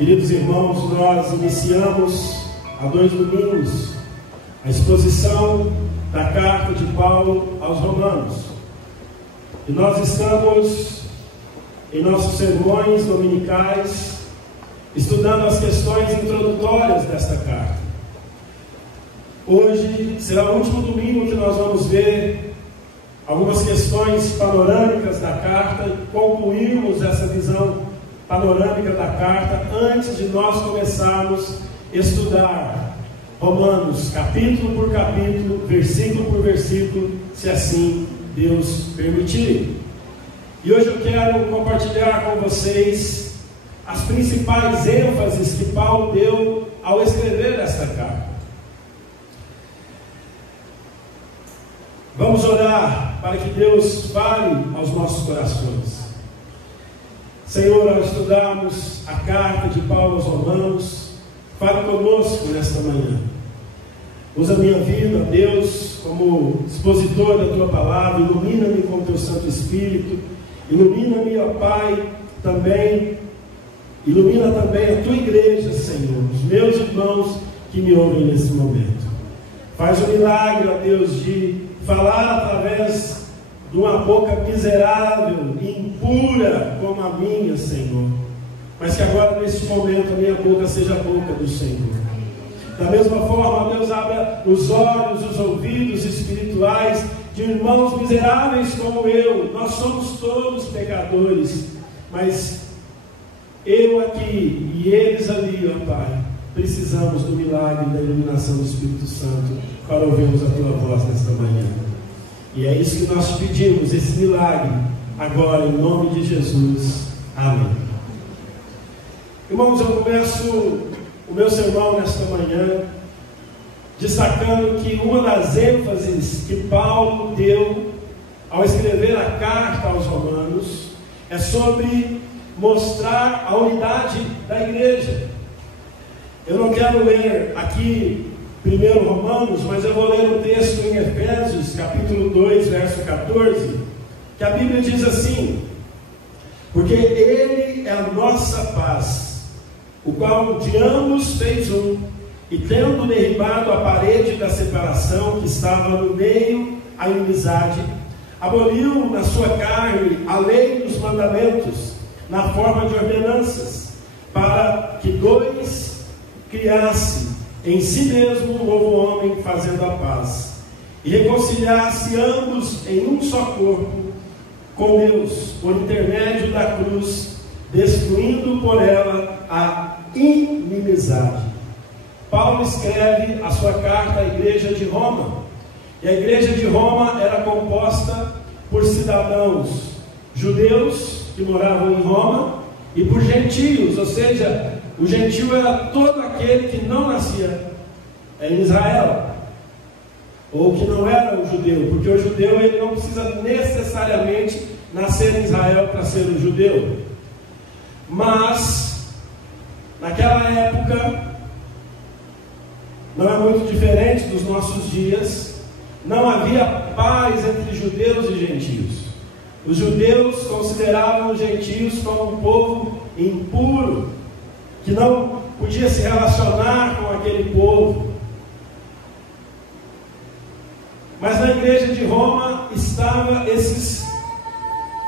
Queridos irmãos, nós iniciamos há 2 domingos a exposição da carta de Paulo aos Romanos. E nós estamos em nossos sermões dominicais estudando as questões introdutórias desta carta. Hoje será o último domingo que nós vamos ver algumas questões panorâmicas da carta e concluirmos essa visão panorâmica da carta antes de nós começarmos a estudar Romanos capítulo por capítulo, versículo por versículo, se assim Deus permitir. E hoje eu quero compartilhar com vocês as principais ênfases que Paulo deu ao escrever esta carta. Vamos orar para que Deus fale aos nossos corações. Senhor, ao estudarmos a carta de Paulo aos Romanos, fale conosco nesta manhã. Usa a minha vida, Deus, como expositor da Tua palavra. Ilumina-me com o Teu Santo Espírito. Ilumina-me, ó Pai, também. Ilumina também a Tua igreja, Senhor, os meus irmãos que me ouvem nesse momento. Faz o milagre, ó Deus, de falar através de uma boca miserável e impura como a minha, Senhor. Mas que agora, neste momento, a minha boca seja a boca do Senhor. Da mesma forma, Deus, abra os olhos, os ouvidos espirituais de irmãos miseráveis como eu. Nós somos todos pecadores, mas eu aqui e eles ali, ó Pai, precisamos do milagre da iluminação do Espírito Santo para ouvirmos a Tua voz nesta manhã. E é isso que nós te pedimos, esse milagre, agora, em nome de Jesus. Amém. Irmãos, eu começo o meu sermão nesta manhã destacando que uma das ênfases que Paulo deu ao escrever a carta aos Romanos é sobre mostrar a unidade da igreja. Eu não quero ler aqui primeiro Romanos, mas eu vou ler um texto em Efésios, capítulo 2, verso 14, que a Bíblia diz assim: porque Ele é a nossa paz, o qual de ambos fez um, e tendo derribado a parede da separação que estava no meio, a inimizade, aboliu na sua carne a lei dos mandamentos, na forma de ordenanças, para que dois criasse em si mesmo um novo homem, fazendo a paz, e reconciliasse ambos em um só corpo com Deus, por intermédio da cruz, destruindo por ela a inimizade. Paulo escreve a sua carta à igreja de Roma, e a igreja de Roma era composta por cidadãos judeus que moravam em Roma e por gentios, ou seja, o gentio era todo aquele que não nascia em Israel, ou que não era um judeu, porque o judeu ele não precisa necessariamente nascer em Israel para ser um judeu. Mas naquela época não é muito diferente dos nossos dias. Não havia paz entre judeus e gentios. Os judeus consideravam os gentios como um povo impuro, que não podia se relacionar com aquele povo. Mas na igreja de Roma estavam esses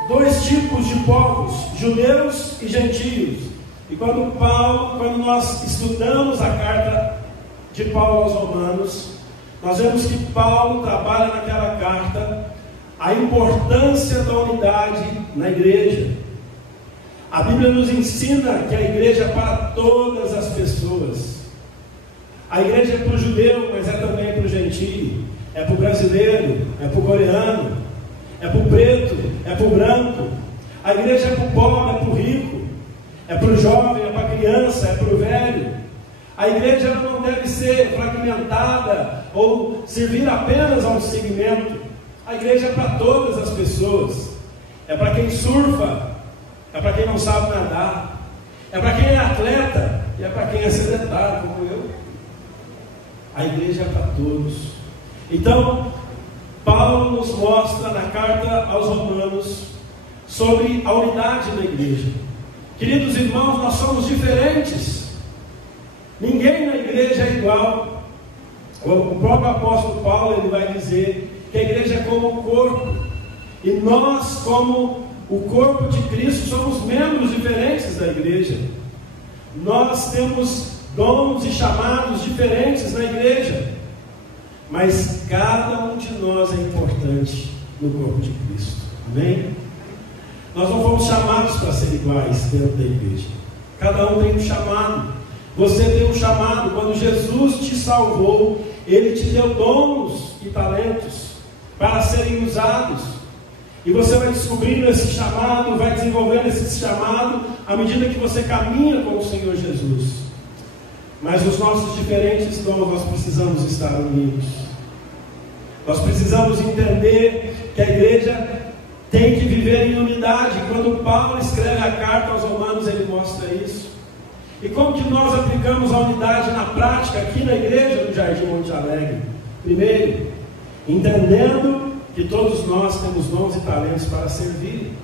dois tipos de povos, judeus e gentios. E quando nós estudamos a carta de Paulo aos Romanos, nós vemos que Paulo trabalha naquela carta a importância da unidade na igreja. A Bíblia nos ensina que a igreja é para todas as pessoas. A igreja é para o judeu, mas é também para o gentio. É para o brasileiro, é para o coreano, é para o preto, é para o branco. A igreja é para o pobre, é para o rico, é para o jovem, é para a criança, é para o velho. A igreja ela não deve ser fragmentada ou servir apenas a um segmento. A igreja é para todas as pessoas. É para quem surfa, é para quem não sabe nadar, é para quem é atleta e é para quem é sedentário como eu. A igreja é para todos. Então, Paulo nos mostra na carta aos Romanos sobre a unidade da igreja, Queridos irmãos, nós somos diferentes. Ninguém na igreja é igual. O próprio apóstolo Paulo, ele vai dizer que a igreja é como o corpo, e nós, como o corpo de Cristo, somos membros diferentes da igreja. Nós temos dons e chamados diferentes na igreja, mas cada um de nós é importante no corpo de Cristo. Amém? Nós não fomos chamados para ser iguais dentro da igreja. Cada um tem um chamado. Você tem um chamado. Quando Jesus te salvou, Ele te deu dons e talentos para serem usados. E você vai descobrindo esse chamado, vai desenvolvendo esse chamado à medida que você caminha com o Senhor Jesus. Mas os nossos diferentes dons, nós precisamos estar unidos. Nós precisamos entender que a igreja tem que viver em unidade. Quando Paulo escreve a carta aos Romanos, ele mostra isso. E como que nós aplicamos a unidade na prática aqui na igreja do Jardim Monte Alegre? Primeiro, entendendo que todos nós temos dons e talentos para servir.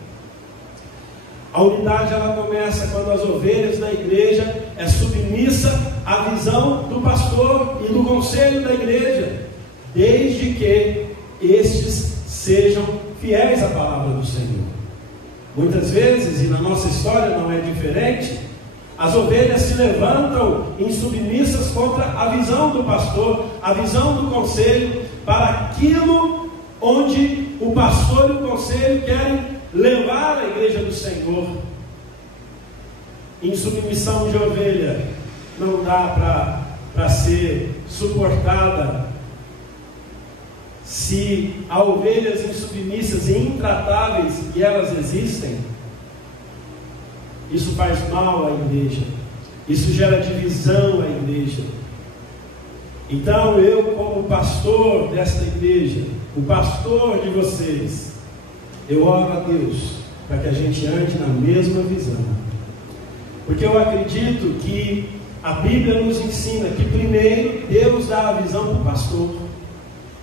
A unidade, ela começa quando as ovelhas da igreja é submissa à visão do pastor e do conselho da igreja, desde que estes sejam fiéis à palavra do Senhor. Muitas vezes, e na nossa história não é diferente, as ovelhas se levantam insubmissas contra a visão do pastor, a visão do conselho, para aquilo onde o pastor e o conselho querem levar a igreja do Senhor. Insubmissão de ovelha não dá para ser suportada. Se há ovelhas insubmissas e intratáveis, e elas existem, isso faz mal à igreja, isso gera divisão à igreja. Então eu, como pastor desta igreja, o pastor de vocês, eu oro a Deus para que a gente ande na mesma visão, porque eu acredito que a Bíblia nos ensina que primeiro Deus dá a visão para o pastor.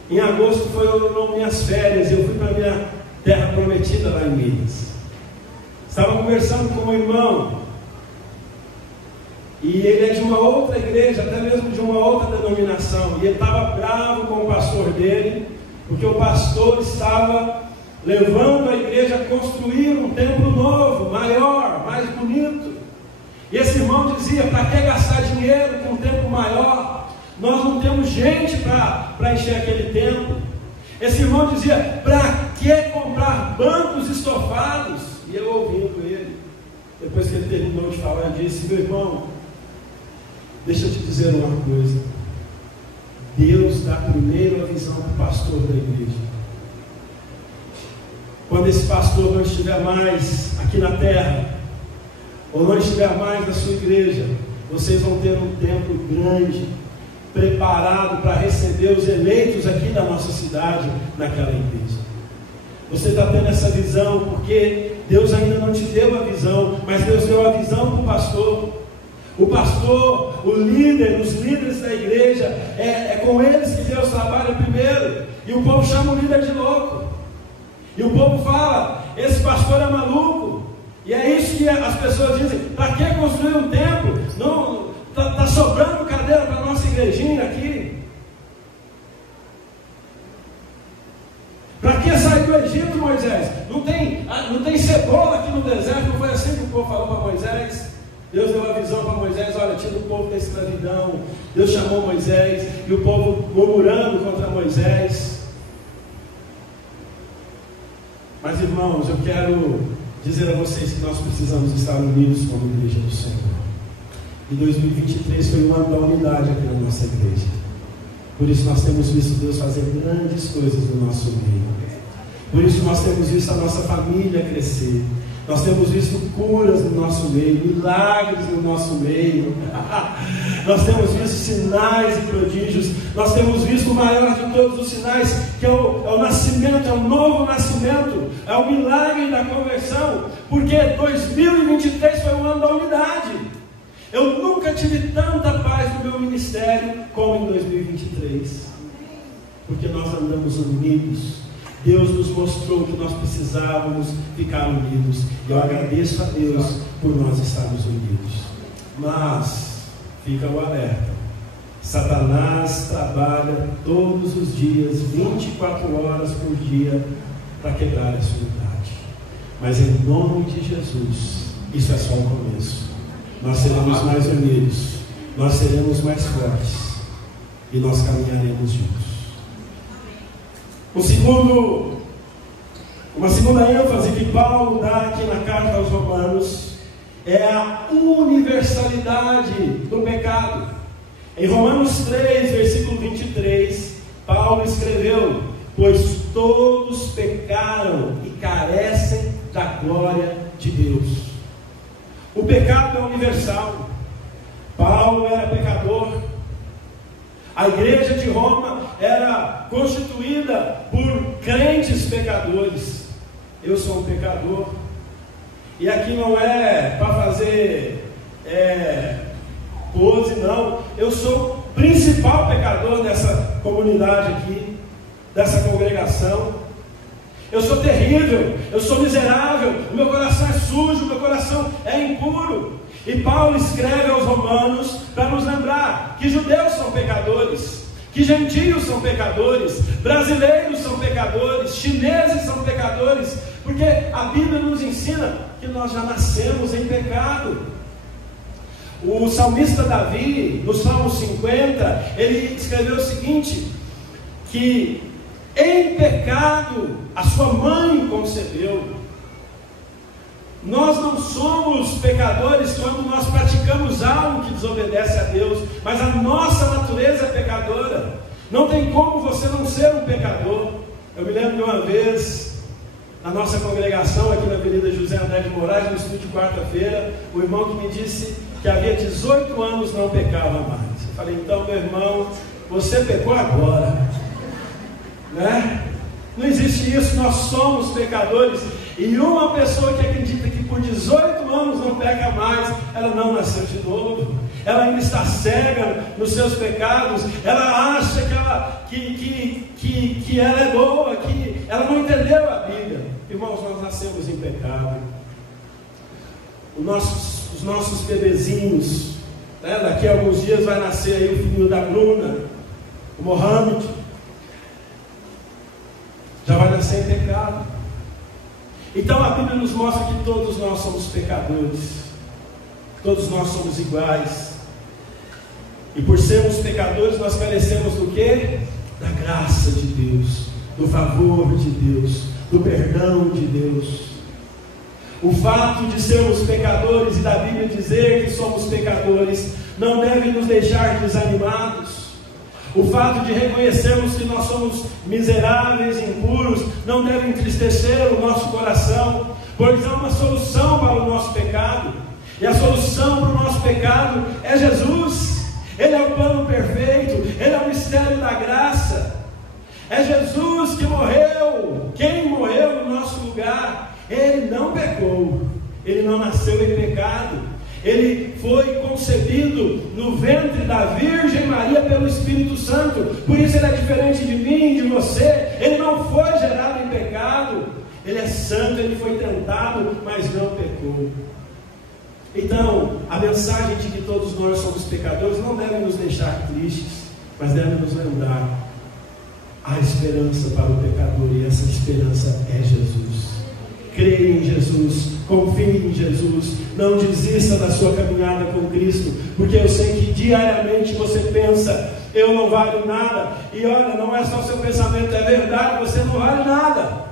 Em agosto foram minhas férias, eu fui para a minha terra prometida lá em Minas. Estava conversando com um irmão, e ele é de uma outra igreja, até mesmo de uma outra denominação, e ele estava bravo com o pastor dele, porque o pastor estava levando a igreja a construir um templo novo, maior, mais bonito. E esse irmão dizia: para que gastar dinheiro com um templo maior? Nós não temos gente para encher aquele templo. Esse irmão dizia: para que comprar bancos estofados? E eu ouvindo ele, depois que ele terminou de falar, eu disse: meu irmão, deixa eu te dizer uma coisa. Deus dá primeiro a visão para o pastor da igreja. Quando esse pastor não estiver mais aqui na terra, ou não estiver mais na sua igreja, vocês vão ter um templo grande, preparado para receber os eleitos aqui da nossa cidade, naquela igreja. Você está tendo essa visão porque Deus ainda não te deu a visão, mas Deus deu a visão para o pastor. O pastor, o líder, os líderes da igreja, é com eles que Deus trabalha primeiro. E o povo chama o líder de louco. E o povo fala: esse pastor é maluco. E é isso que as pessoas dizem: para que construir um templo? Não, está sobrando cadeira para a nossa igrejinha aqui. Para que sair do Egito, Moisés? Não tem cebola aqui no deserto. Não foi assim que o povo falou para Moisés? Deus deu a visão para Moisés: olha, tira o povo da escravidão. Deus chamou Moisés, e o povo murmurando contra Moisés. Mas irmãos, eu quero dizer a vocês que nós precisamos estar unidos como igreja do Senhor. E 2023 foi o ano da unidade aqui na nossa igreja. Por isso nós temos visto Deus fazer grandes coisas no nosso meio. Por isso nós temos visto a nossa família crescer. Nós temos visto curas no nosso meio, milagres no nosso meio. Nós temos visto sinais e prodígios. Nós temos visto o maior de todos os sinais, que é o nascimento, é o novo nascimento, é o milagre da conversão. Porque 2023 foi o ano da unidade. Eu nunca tive tanta paz no meu ministério como em 2023. Porque nós andamos unidos. Deus nos mostrou que nós precisávamos ficar unidos. E eu agradeço a Deus por nós estarmos unidos. Mas, fica o alerta: Satanás trabalha todos os dias, 24 horas por dia, para quebrar essa unidade. Mas em nome de Jesus, isso é só o começo. Nós seremos mais unidos, nós seremos mais fortes e nós caminharemos juntos. Uma segunda ênfase que Paulo dá aqui na carta aos Romanos é a universalidade do pecado. Em Romanos 3, versículo 23, Paulo escreveu: pois todos pecaram e carecem da glória de Deus. O pecado é universal. Paulo era pecador. A igreja de Roma era constituída por crentes pecadores. Eu sou um pecador. E aqui não é para fazer pose, não. Eu sou o principal pecador dessa comunidade aqui, dessa congregação. Eu sou terrível, eu sou miserável, o meu coração é sujo, o meu coração é impuro. E Paulo escreve aos Romanos para nos lembrar que judeus são pecadores, que gentios são pecadores, brasileiros são pecadores, chineses são pecadores, porque a Bíblia nos ensina que nós já nascemos em pecado. O salmista Davi, no Salmo 50, ele escreveu o seguinte: que em pecado a sua mãe concebeu. Nós não somos pecadores quando nós praticamos algo que desobedece a Deus, mas a nossa natureza é pecadora. Não tem como você não ser um pecador. Eu me lembro de uma vez, na nossa congregação aqui na Avenida José André de Moraes, no estudo de quarta-feira, o irmão que me disse que havia 18 anos não pecava mais. Eu falei: então, meu irmão, você pecou agora, né? Não existe isso, nós somos pecadores. E uma pessoa que acredita que por 18 anos não peca mais, ela não nasceu de novo, ela ainda está cega nos seus pecados, ela acha que ela é boa, que ela não entendeu a Bíblia. Irmãos, nós nascemos em pecado. Os nossos bebezinhos, né? Daqui a alguns dias vai nascer aí o filho da Bruna, o Mohamed, já vai nascer em pecado. Então a Bíblia nos mostra que todos nós somos pecadores, todos nós somos iguais, e por sermos pecadores nós carecemos do quê? Da graça de Deus, do favor de Deus, do perdão de Deus. O fato de sermos pecadores e da Bíblia dizer que somos pecadores não deve nos deixar desanimados. O fato de reconhecermos que nós somos miseráveis, impuros, não deve entristecer o nosso coração, pois há uma solução para o nosso pecado, e a solução para o nosso pecado é Jesus. Ele é o plano perfeito, Ele é o mistério da graça. É Jesus que morreu, quem morreu no nosso lugar. Ele não pecou, Ele não nasceu em pecado. Ele foi concebido no ventre da Virgem Maria pelo Espírito Santo. Por isso ele é diferente de mim, de você. Ele não foi gerado em pecado. Ele é santo, ele foi tentado, mas não pecou. Então, a mensagem de que todos nós somos pecadores não deve nos deixar tristes, mas deve nos lembrar a esperança para o pecador, e essa esperança é Jesus. Creia em Jesus, confie em Jesus, não desista da sua caminhada com Cristo, porque eu sei que diariamente você pensa: eu não valho nada. E olha, não é só seu pensamento, é verdade, você não vale nada.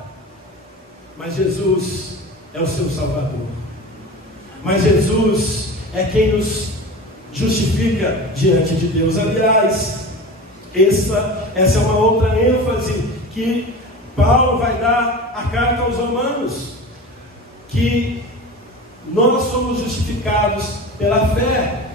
Mas Jesus é o seu Salvador. Mas Jesus é quem nos justifica diante de Deus. Aliás, essa é uma outra ênfase que Paulo vai dar à carta aos Romanos, que nós somos justificados pela fé.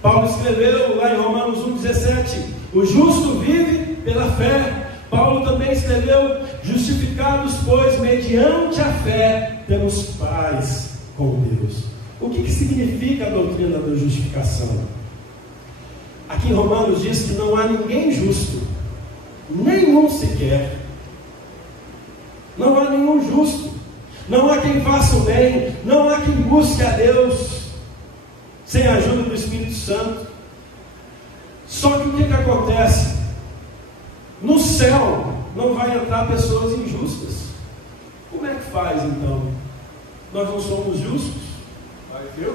Paulo escreveu lá em Romanos 1,17: o justo vive pela fé. Paulo também escreveu: justificados, pois, mediante a fé, temos paz com Deus. O que significa a doutrina da justificação? Aqui em Romanos diz que não há ninguém justo, nenhum sequer. Não há nenhum justo, não há quem faça o bem, não há quem busque a Deus sem a ajuda do Espírito Santo. Só que o que acontece? No céu não vai entrar pessoas injustas. Como é que faz então? Nós não somos justos?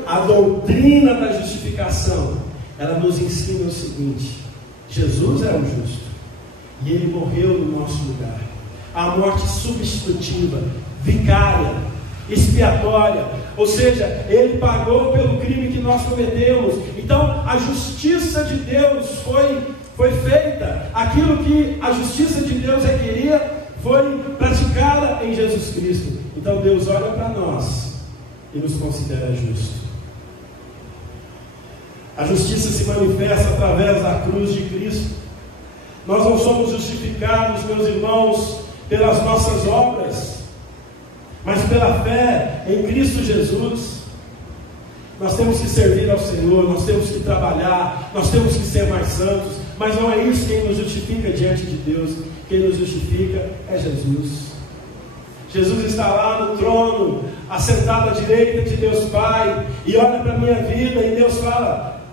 A doutrina da justificação, ela nos ensina o seguinte: Jesus é o justo e Ele morreu no nosso lugar. A morte substitutiva, vicária, expiatória, ou seja, Ele pagou pelo crime que nós cometemos. Então a justiça de Deus foi feita. Aquilo que a justiça de Deus requeria foi praticada em Jesus Cristo. Então Deus olha para nós e nos considera justo. A justiça se manifesta através da cruz de Cristo. Nós não somos justificados, meus irmãos, pelas nossas obras, mas pela fé em Cristo Jesus. Nós temos que servir ao Senhor, nós temos que trabalhar, nós temos que ser mais santos, mas não é isso quem nos justifica diante de Deus. Quem nos justifica é Jesus. Jesus está lá no trono, assentado à direita de Deus Pai, e olha para a minha vida e Deus fala.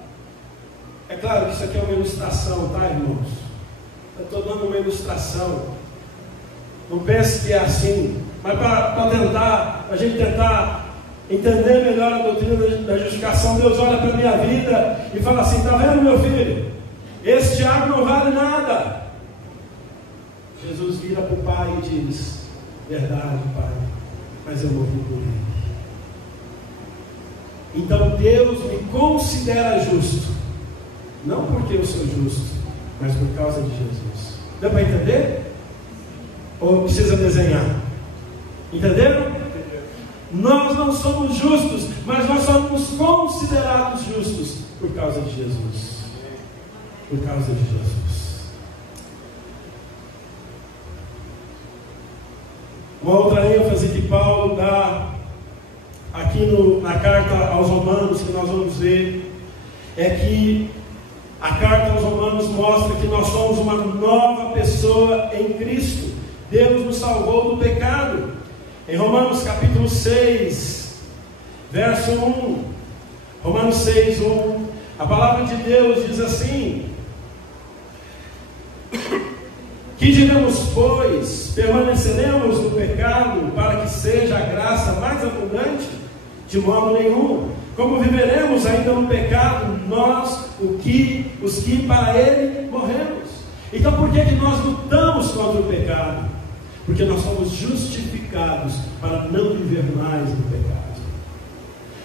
É claro que isso aqui é uma ilustração, tá, irmãos? Eu estou dando uma ilustração. Não pense que é assim, mas para tentar, a gente tentar entender melhor a doutrina da justificação, Deus olha para a minha vida e fala assim: está vendo, meu filho? Esse Tiago não vale nada. Jesus vira para o Pai e diz: verdade, Pai, mas eu morri por ele. Então Deus me considera justo, não porque eu sou justo, mas por causa de Jesus. Deu para entender? Ou precisa desenhar? Entenderam? Nós não somos justos, mas nós somos considerados justos por causa de Jesus. Por causa de Jesus. Uma outra ênfase que Paulo dá aqui na carta aos Romanos, que nós vamos ver, é que a carta aos Romanos mostra que nós somos uma nova pessoa em Cristo. Deus nos salvou do pecado. Em Romanos capítulo 6, verso 1, Romanos 6, 1, a palavra de Deus diz assim: que diremos, pois? Permaneceremos no pecado para que seja a graça mais abundante? De modo nenhum. Como viveremos ainda no pecado, nós, os que para ele morremos? Então por que nós lutamos contra o pecado? Porque nós somos justificados para não viver mais no pecado.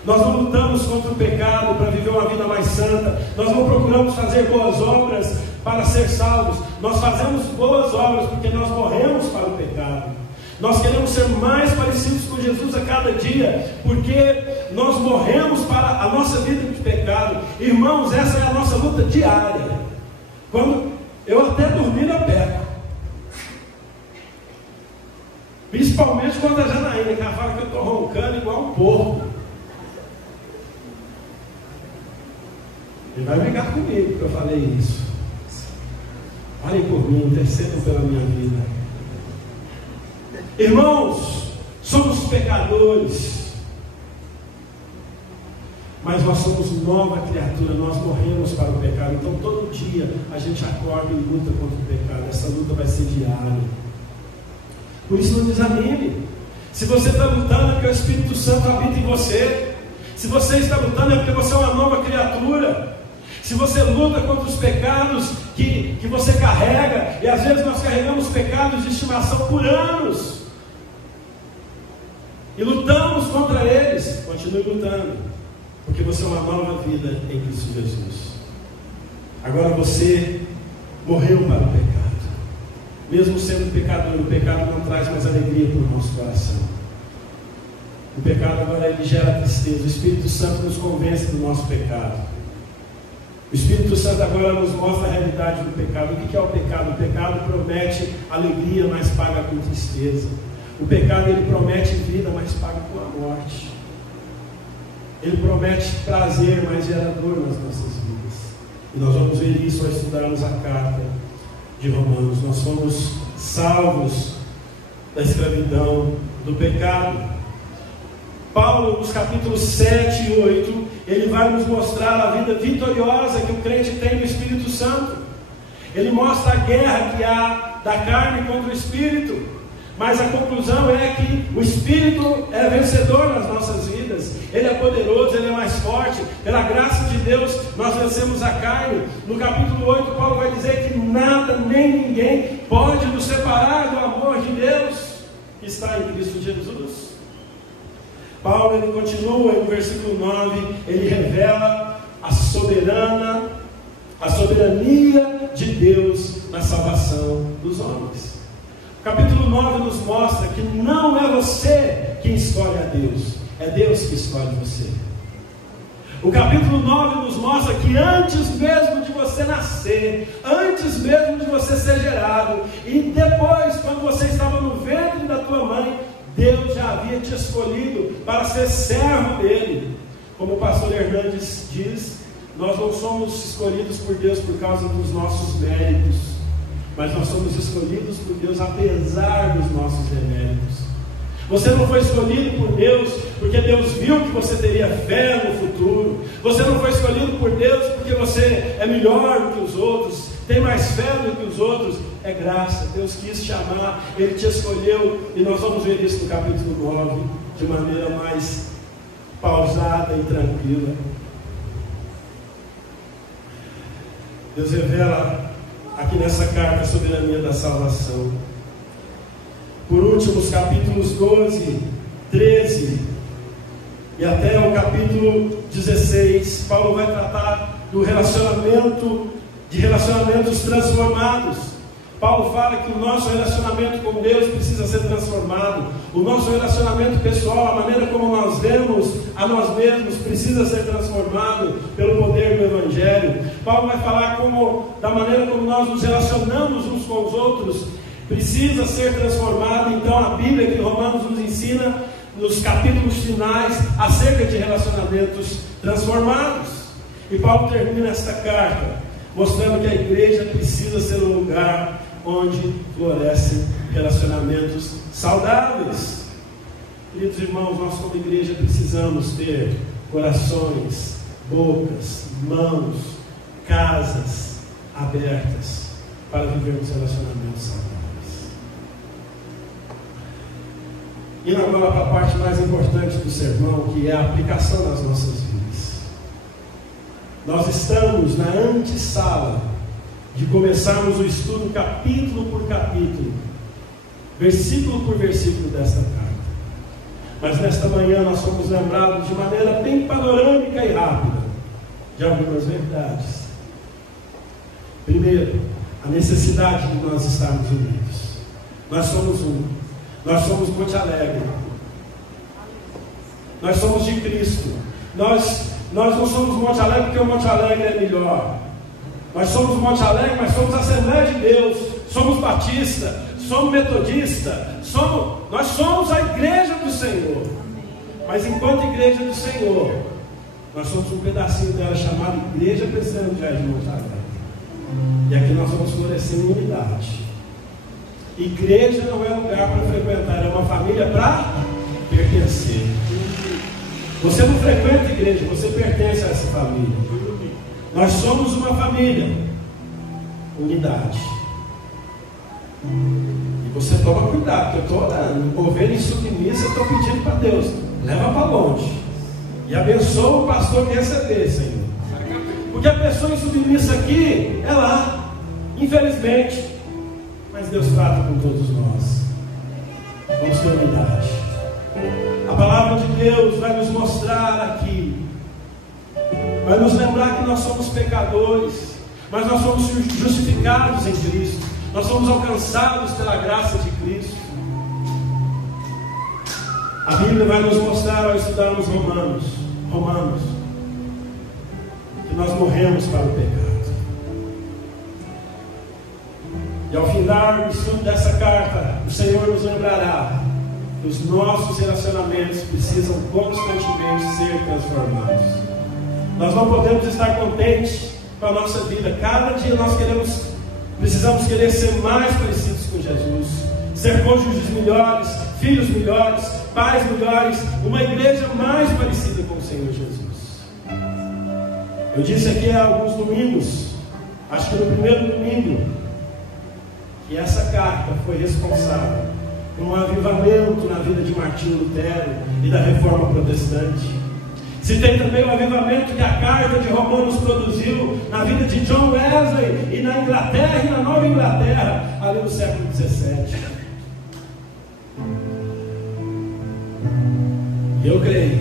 Nós não lutamos contra o pecado para viver uma vida mais santa. Nós não procuramos fazer boas obras para ser salvos. Nós fazemos boas obras porque nós morremos para o pecado. Nós queremos ser mais parecidos com Jesus a cada dia, porque nós morremos para a nossa vida de pecado. Irmãos, essa é a nossa luta diária. Quando eu até dormir eu peco. Principalmente quando a Janaína, que ela fala que eu estou roncando igual um porco. Ele vai brigar comigo porque eu falei isso. Olhem por mim, intercedam pela minha vida. Irmãos, somos pecadores, mas nós somos nova criatura, nós morremos para o pecado. Então todo dia a gente acorda e luta contra o pecado. Essa luta vai ser diária. Por isso não desanime. Se você está lutando é porque o Espírito Santo habita em você. Se você está lutando é porque você é uma nova criatura. Se você luta contra os pecados que você carrega, e às vezes nós carregamos pecados de estimação por anos, e lutamos contra eles, continue lutando, porque você é uma nova vida em Cristo Jesus. Agora você morreu para o pecado. Mesmo sendo pecador, o pecado não traz mais alegria para o nosso coração. O pecado agora ele gera tristeza. O Espírito Santo nos convence do nosso pecado. O Espírito Santo agora nos mostra a realidade do pecado. O que é o pecado? O pecado promete alegria, mas paga com tristeza. O pecado ele promete vida, mas paga com a morte. Ele promete prazer, mas gera dor nas nossas vidas. E nós vamos ver isso ao estudarmos a carta de Romanos. Nós fomos salvos da escravidão, do pecado. Paulo, nos capítulos 7 e 8, ele vai nos mostrar a vida vitoriosa que o crente tem no Espírito Santo. Ele mostra a guerra que há da carne contra o Espírito. Mas a conclusão é que o Espírito é vencedor nas nossas vidas. Ele é poderoso, ele é mais forte. Pela graça de Deus, nós vencemos a carne. No capítulo 8, Paulo vai dizer que nada nem ninguém pode nos separar do amor de Deus que está em Cristo Jesus. Paulo, ele continua no versículo 9, ele revela a soberania de Deus na salvação dos homens. O capítulo 9 nos mostra que não é você quem escolhe a Deus, é Deus que escolhe você. O capítulo 9 nos mostra que antes mesmo de você nascer, antes mesmo de você ser gerado, e depois, quando você estava no ventre da tua mãe, Deus já havia te escolhido para ser servo dele. Como o pastor Hernandes diz, nós não somos escolhidos por Deus por causa dos nossos méritos, mas nós somos escolhidos por Deus apesar dos nossos deméritos. Você não foi escolhido por Deus porque Deus viu que você teria fé no futuro. Você não foi escolhido por Deus porque você é melhor do que os outros, tem mais fé do que os outros. É graça, Deus quis te amar, Ele te escolheu. E nós vamos ver isso no capítulo 9 de maneira mais pausada e tranquila. Deus revela aqui nessa carta a soberania da salvação. Por último, os capítulos 12, 13 e até o capítulo 16, Paulo vai tratar do relacionamentos transformados. Paulo fala que o nosso relacionamento com Deus precisa ser transformado. O nosso relacionamento pessoal, a maneira como nós vemos a nós mesmos, precisa ser transformado pelo poder do Evangelho. Paulo vai falar da maneira como nós nos relacionamos uns com os outros, precisa ser transformado. Então a Bíblia que Romanos nos ensina nos capítulos finais acerca de relacionamentos transformados. E Paulo termina esta carta mostrando que a igreja precisa ser um lugar onde florescem relacionamentos saudáveis. Queridos irmãos, nós como igreja precisamos ter corações, bocas, mãos, casas abertas para vivermos relacionamentos saudáveis. E agora para a parte mais importante do sermão, que é a aplicação nas nossas vidas. Nós estamos na antessala de começarmos o estudo capítulo por capítulo, versículo por versículo desta carta. Mas nesta manhã nós fomos lembrados de maneira bem panorâmica e rápida de algumas verdades. Primeiro, a necessidade de nós estarmos unidos. Nós somos um. Nós somos Monte Alegre. Nós somos de Cristo. Nós não somos Monte Alegre porque o Monte Alegre é melhor. Nós somos Monte Alegre, mas somos Assembleia de Deus, somos Batista, somos Metodista, nós somos a igreja do Senhor. Mas enquanto igreja do Senhor, nós somos um pedacinho dela chamado Igreja Presbiteriana de Monte Alegre. E aqui nós vamos florescer em unidade. Igreja não é lugar para frequentar, é uma família para pertencer. Você não frequenta a igreja, você pertence a essa família. Nós somos uma família, unidade. E você toma cuidado, porque eu estou orando, ovelha insubmissa, eu estou pedindo para Deus, leva para longe. E abençoa o pastor que receber, Senhor. Porque a pessoa insubmissa aqui é lá, infelizmente. Mas Deus trata com todos nós. Vamos ter unidade. A palavra de Deus vai nos mostrar aqui, vai nos lembrar que nós somos pecadores, mas nós somos justificados em Cristo, nós somos alcançados pela graça de Cristo. A Bíblia vai nos mostrar ao estudarmos Romanos, que nós morremos para o pecado. E ao findar o estudo dessa carta, o Senhor nos lembrará que os nossos relacionamentos precisam constantemente ser transformados. Nós não podemos estar contentes com a nossa vida. Cada dia nós precisamos querer ser mais parecidos com Jesus, ser cônjuges melhores, filhos melhores, pais melhores, uma igreja mais parecida com o Senhor Jesus. Eu disse aqui há alguns domingos, acho que no primeiro domingo, que essa carta foi responsável por um avivamento na vida de Martinho Lutero e da Reforma Protestante. Se tem também o avivamento que a carta de Romanos produziu na vida de John Wesley e na Inglaterra e na Nova Inglaterra, ali no século XVII. Eu creio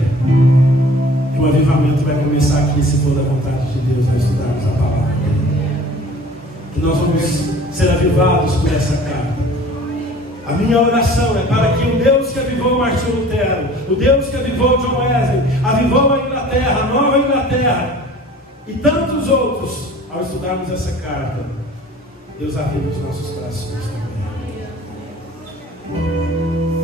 que o avivamento vai começar aqui, se for da vontade de Deus, nós estudarmos a palavra. Que nós vamos ser avivados por essa carta. A minha oração é para que o Deus que avivou Martinho Lutero, o Deus que avivou John Wesley, avivou a Inglaterra, a Nova Inglaterra e tantos outros, ao estudarmos essa carta, Deus aviva os nossos corações também.